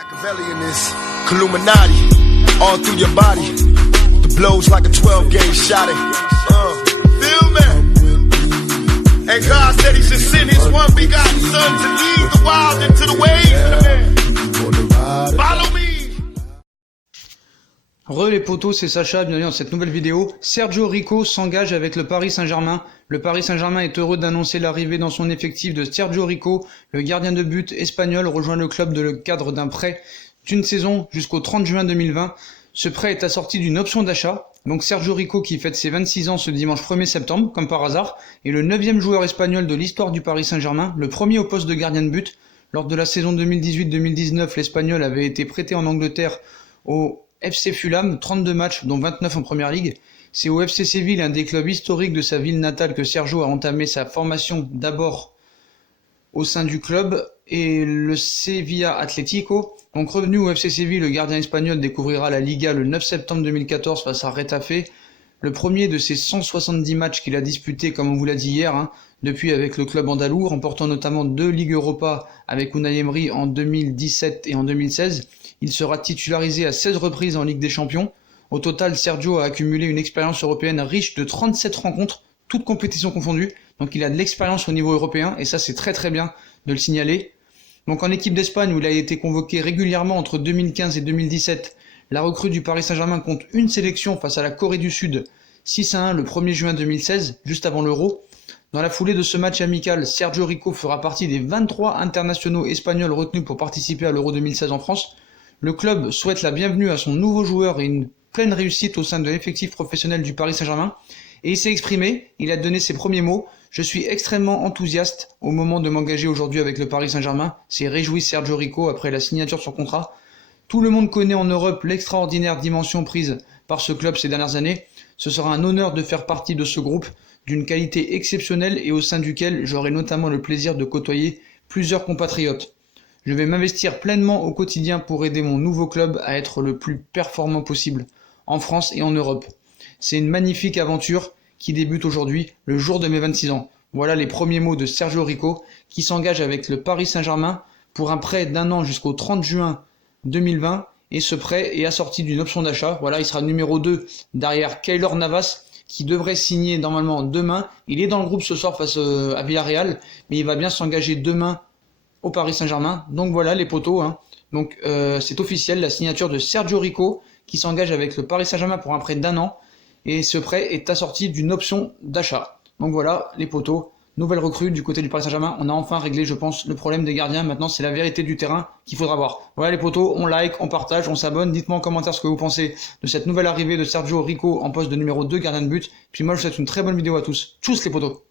Machiavelli in this Illuminati, all through your body. The blows like a 12-gauge shot. Feel me? And God said He should send His one begotten Son to lead the wild into the ways. Follow me. Les potos, c'est Sacha, bienvenue dans cette nouvelle vidéo. Sergio Rico s'engage avec le Paris Saint-Germain. Le Paris Saint-Germain est heureux d'annoncer l'arrivée dans son effectif de Sergio Rico. Le gardien de but espagnol rejoint le club dans le cadre d'un prêt d'une saison jusqu'au 30 juin 2020. Ce prêt est assorti d'une option d'achat. Donc Sergio Rico, qui fête ses 26 ans ce dimanche 1er septembre, comme par hasard, est le 9e joueur espagnol de l'histoire du Paris Saint-Germain, le premier au poste de gardien de but. Lors de la saison 2018-2019, l'Espagnol avait été prêté en Angleterre au FC Fulham, 32 matchs dont 29 en Première Ligue. C'est au FC Séville, un des clubs historiques de sa ville natale, que Sergio a entamé sa formation, d'abord au sein du club et le Sevilla Atlético. Donc revenu au FC Séville, le gardien espagnol découvrira la Liga le 9 septembre 2014 face à Retafe, le premier de ses 170 matchs qu'il a disputé, comme on vous l'a dit hier, depuis avec le club andalou, remportant notamment 2 Ligues Europa avec Unai Emery en 2017 et en 2016. Il sera titularisé à 16 reprises en Ligue des Champions. Au total, Sergio a accumulé une expérience européenne riche de 37 rencontres, toutes compétitions confondues. Donc il a de l'expérience au niveau européen, et ça c'est très très bien de le signaler. Donc en équipe d'Espagne, où il a été convoqué régulièrement entre 2015 et 2017, la recrue du Paris Saint-Germain compte une sélection face à la Corée du Sud, 6-1 le 1er juin 2016, juste avant l'Euro. Dans la foulée de ce match amical, Sergio Rico fera partie des 23 internationaux espagnols retenus pour participer à l'Euro 2016 en France. Le club souhaite la bienvenue à son nouveau joueur et une pleine réussite au sein de l'effectif professionnel du Paris Saint-Germain. Et il s'est exprimé, il a donné ses premiers mots. « Je suis extrêmement enthousiaste au moment de m'engager aujourd'hui avec le Paris Saint-Germain », s'est réjoui Sergio Rico après la signature de son contrat. Tout le monde connaît en Europe l'extraordinaire dimension prise par ce club ces dernières années. Ce sera un honneur de faire partie de ce groupe d'une qualité exceptionnelle et au sein duquel j'aurai notamment le plaisir de côtoyer plusieurs compatriotes. Je vais m'investir pleinement au quotidien pour aider mon nouveau club à être le plus performant possible, en France et en Europe. C'est une magnifique aventure qui débute aujourd'hui, le jour de mes 26 ans. Voilà les premiers mots de Sergio Rico, qui s'engage avec le Paris Saint-Germain pour un prêt d'1 an jusqu'au 30 juin 2020, et ce prêt est assorti d'une option d'achat. Voilà, il sera numéro 2 derrière Keylor Navas, qui devrait signer normalement demain. Il est dans le groupe ce soir face à Villarreal, mais il va bien s'engager demain au Paris Saint-Germain. Donc voilà les potos. Donc c'est officiel, la signature de Sergio Rico qui s'engage avec le Paris Saint-Germain pour un prêt d'1 an. Et ce prêt est assorti d'une option d'achat. Donc voilà les potos. Nouvelle recrue du côté du Paris Saint-Germain. On a enfin réglé, je pense, le problème des gardiens. Maintenant, c'est la vérité du terrain qu'il faudra voir. Voilà les potos, on like, on partage, on s'abonne. Dites-moi en commentaire ce que vous pensez de cette nouvelle arrivée de Sergio Rico en poste de numéro 2 gardien de but. Puis moi, je vous souhaite une très bonne vidéo à tous. Tchuss les potos.